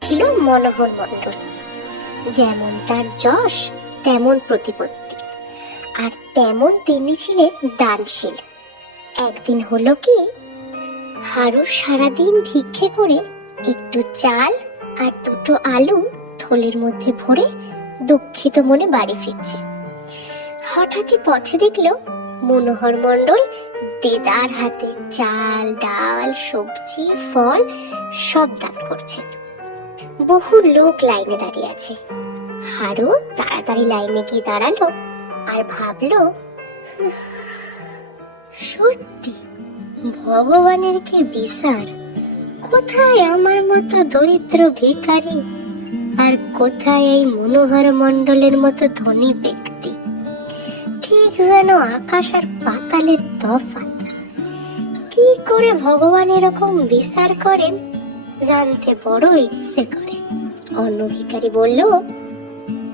ছিল মনোহর মণ্ডল। যেমন তার যশ, তেমন প্রতিপত্তি। আর তেমন তিনি ছিলেন দানশীল। একদিন হলো কি, হারু সারাদিন ভিক্ষে করে একটু চাল আর দুটো আলু থলের মধ্যে ভরে দুঃখিত মনে বাড়ি ফিরছে। হঠাৎই পথে দেখল মনোহর মণ্ডল দেদার হাতে চাল, ডাল, সবজি, ফল সব দান করছেন বহু লোক লাইনে দাঁড়িয়ে আছে। হারু তাড়াতাড়ি লাইনে গিয়ে দাঁড়াল আর ভাবলো সত্যি, ভগবানের কি বিচার? কোথায় আমার মতো দরিদ্র ভিখারি? আর কোথায় এই মনোহর মণ্ডলের মতো ধনী ব্যক্তি? ঠিক যেন আকাশ আর পাতালের তফাৎ। কি করে ভগবান এরকম বিচার করেন? জানতে বড় ইচ্ছে করে। অন্য ভিখারি বলল,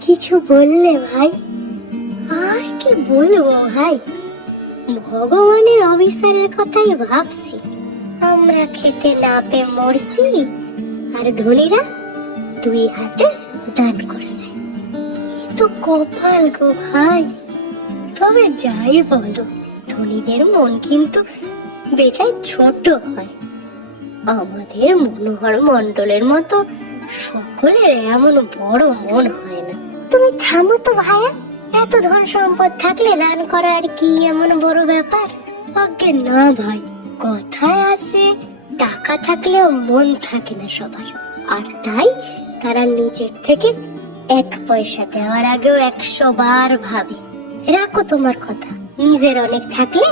কিছু বললে ভাই? আর কি বলব ভাই? ভগবানের অবিচারের কথাই ভাবছি। আমরা খেতে না পেয়ে মরছি, আর ধনীরা দুই হাতে দান করছে। তো কপাল গো ভাই। তবে যাই বলো, ধনীদের মন কিন্তু বেজায় ছোট হয়। আমাদের মনোহর মন্ডলের মতো সকলের এমন বড় মন হয় না। তুমি থামো তো ভাইয়া এত ধন সম্পদ থাকলে দান করা আর কি এমন বড় ব্যাপার? আগে না ভাই, কথায় আছে, টাকা থাকলেও মন থাকে না সবার। আর তাই তারা নিজের থেকে এক পয়সা দেওয়ার আগেও একশো বার ভাবে। রাখো তোমার কথা, নিজের অনেক থাকলে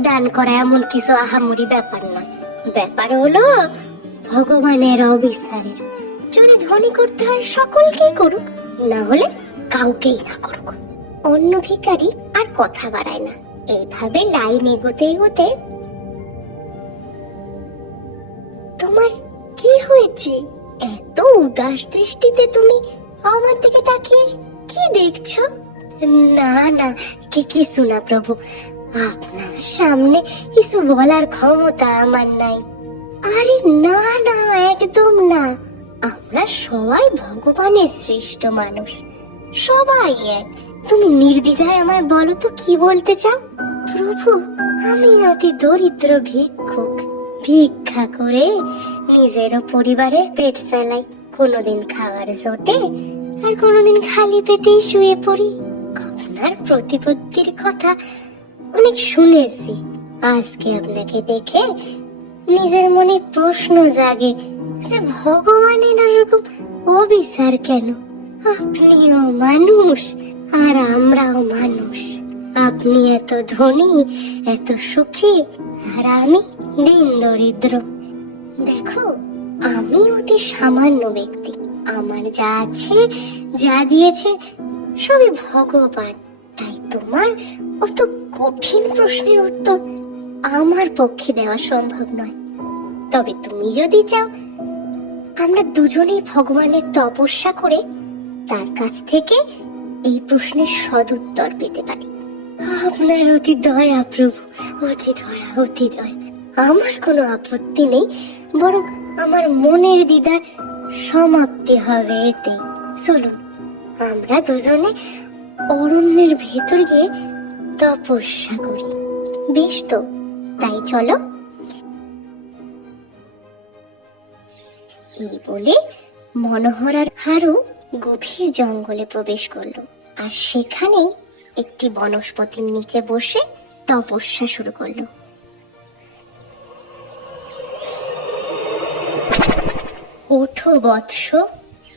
দান করা এমন কিছু আহামরি ব্যাপার নয়। ব্যাপার হলো, ভগবানের অবিচারের যদি ধনী করতে হয় সকলকেই করুক, না হলে কাউকেই না করুক। অন্য ভিখারি আর কথা বাড়ায় না। এইভাবে লাইন এগোতে এগোতে তোমার কি হয়েছে? এত উদাস দৃষ্টিতে তুমি আমার দিকে তাকিয়ে কি দেখছ? না না, কি কিছু না প্রভু? আপনার সামনে কিছু বলার ক্ষমতা আমার নাই। আরে না না, একদম না। আমরা সবাই ভগবানের সৃষ্ট মানুষ। সবাই এক। তুমি নির্দ্বিধায় আমায় বলো তো কি বলতে চাও? প্রভু, আমি অতি দরিদ্র ভিক্ষুক। ভিক্ষা করে নিজের ও পরিবারের পেট চালাই। কোনোদিন খাবার জোটে আর কোনোদিন খালি পেটেই শুয়ে পড়ি। আপনার প্রতিপত্তির কথা অনেক শুনেছি। আজকে আপনাকে দেখে নিজের মনে প্রশ্ন জাগে যে ভগবানের এরকম অবিচার কেন? আপনিও মানুষ আর আমরাও মানুষ। আপনি এত ধনী, এত সুখী, আর আমি দিন দরিদ্র। দেখো, আমি অতি সামান্য ব্যক্তি। আমার যা আছে, যা দিয়েছে, সবই ভগবান। তোমার অত কঠিন প্রশ্নের উত্তর আমার পক্ষে দেওয়া সম্ভব নয়। তবে তুমি যদি চাও, আমরা দুজনেই ভগবানের তপস্যা করে তার কাছ থেকে এই প্রশ্নের সদুত্তর পেতে পারি। আপনার অতি দয়া প্রভু, অতি দয়া অতি দয়া। আমার কোনো আপত্তি নেই, বরং আমার মনের দ্বিধার সমাপ্তি হবে এতে চলুন, আমরা দুজনে অরণ্যের ভেতর গিয়ে তপস্যা করি। বেশ তো, তাই চলো। এই বলে মনোহর আর হারু গভীর জঙ্গলে প্রবেশ করল। আর সেখানেই একটি বনস্পতির নিচে বসে তপস্যা শুরু করল। ওঠো বৎস,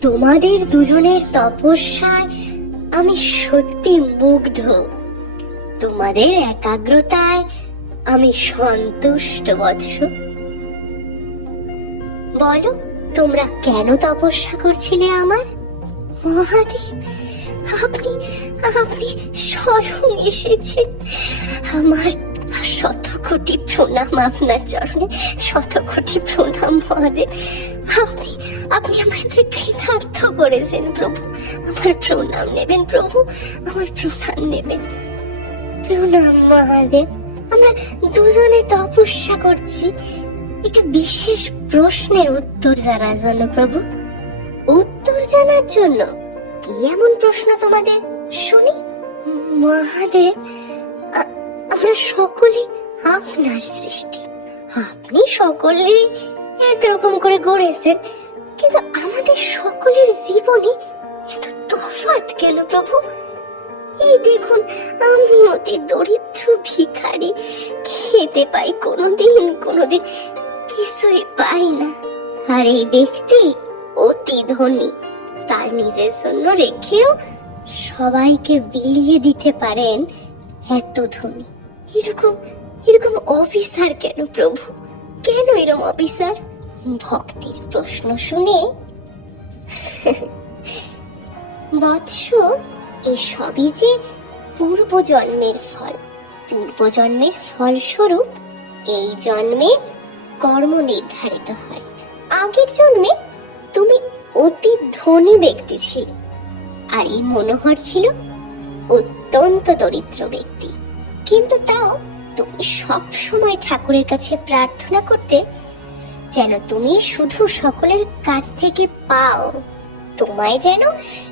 তোমাদের দুজনের তপস্যায় আমি সত্যি মুগ্ধ। তোমাদের একাগ্রতায় আমি সন্তুষ্ট, বৎস। বলো, তোমরা কেন তপস্যা করছিলে আমার? মহাদেব, আপনি আপনি স্বয়ং এসেছেন। আমার শত কোটি প্রণাম আপনার চরণে শত কোটি প্রণাম মহাদেব। আপনি আপনি আমাদের কৃতার্থ করেছেন, প্রভু। আমার প্রণাম নেবেন, প্রভু। আমার প্রণাম নেবেন। প্রণাম, মহাদেব। আমরা দুজনে তপস্যা করছি। একটা বিশেষ প্রশ্নের উত্তর জানার জন্য, প্রভু। উত্তর জানার জন্য কি এমন প্রশ্ন তোমাদের? শুনি। মহাদেব আমরা সকলে আপনার সৃষ্টি। আপনি সকলেই একরকম করে গড়েছেন। কিন্তু আমাদের সকলের জীবনে এত তফাৎ কেন প্রভু? এই দেখুন, আমি অতি দরিদ্র ভিখারি, খেতে পাই কোনোদিন কোনোদিন কিছুই পাই না। আর এই ব্যক্তি অতি ধনী, তার নিজের জন্য রেখেও সবাইকে বিলিয়ে দিতে পারেন এত ধনী। এরকম এরকম অফিসার কেন প্রভু? কেন এরকম অফিসার? ভক্তির প্রশ্ন শুনে বৎস এসবই যে পূর্ব জন্মের ফল। পূর্ব জন্মের ফলস্বরূপ এই জন্মে কর্ম নির্ধারিত হয়। আগের জন্মে তুমি অতি ধনী ব্যক্তি ছিলে আর এই মনোহর ছিল অত্যন্ত দরিদ্র ব্যক্তি। কিন্তু তাও তুমি সব সময় ঠাকুরের কাছে প্রার্থনা করতে যেন তুমি শুধু সকলের কাছ থেকে পাও। তোমায় যেন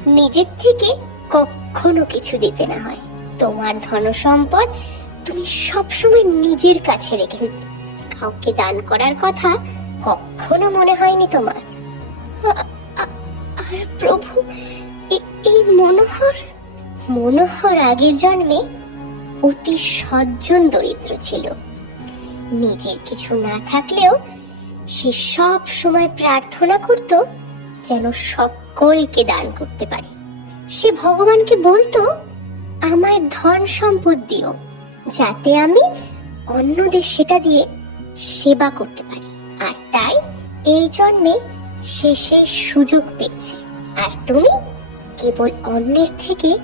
নিজের থেকে কখনো কিছু দিতে না হয়। তোমার ধন সম্পদ তুমি সবসময় নিজের কাছে রেখে দিতে। কাউকে দান করার কথা কখনো মনে হয়নি তোমার। আর প্রভু এই মনোহর মনোহর আগের জন্মে অতি সজ্জন দরিদ্র ছিল। নিজের কিছু না থাকলেও সে সব সময় প্রার্থনা করত যেন সকলকে দান করতে পারে। সে ভগবানকে বলতো, আমায় ধন সম্পদ দিও, যাতে আমি অন্যদের সেটা দিয়ে সেবা করতে পারি। আর তাই এই জন্মে সে সেই সুযোগ পেয়েছে। আর তুমি কেবল অন্যের থেকে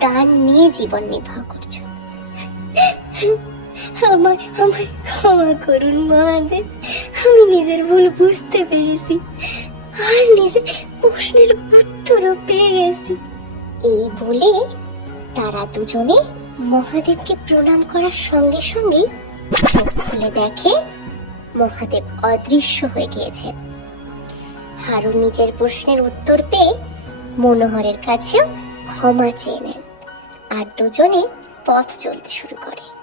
দান নিয়ে জীবন নির্বাহ করছ। আমায় আমায় ক্ষমা করুন মহাদেব। আমি নিজের ভুল বুঝতে পেরেছি। আর নিজে প্রশ্নের উত্তরও পেয়ে গেছি। এই বলে তারা দুজনে মহাদেবকে প্রণাম করার সঙ্গে সঙ্গেই চোখ খুলে দেখে মহাদেব অদৃশ্য হয়ে গিয়েছে। হারু নিজের প্রশ্নের উত্তর পেয়ে মনোহরের কাছেও ক্ষমা চেয়ে নেন। আর দুজনে পথ চলতে শুরু করে।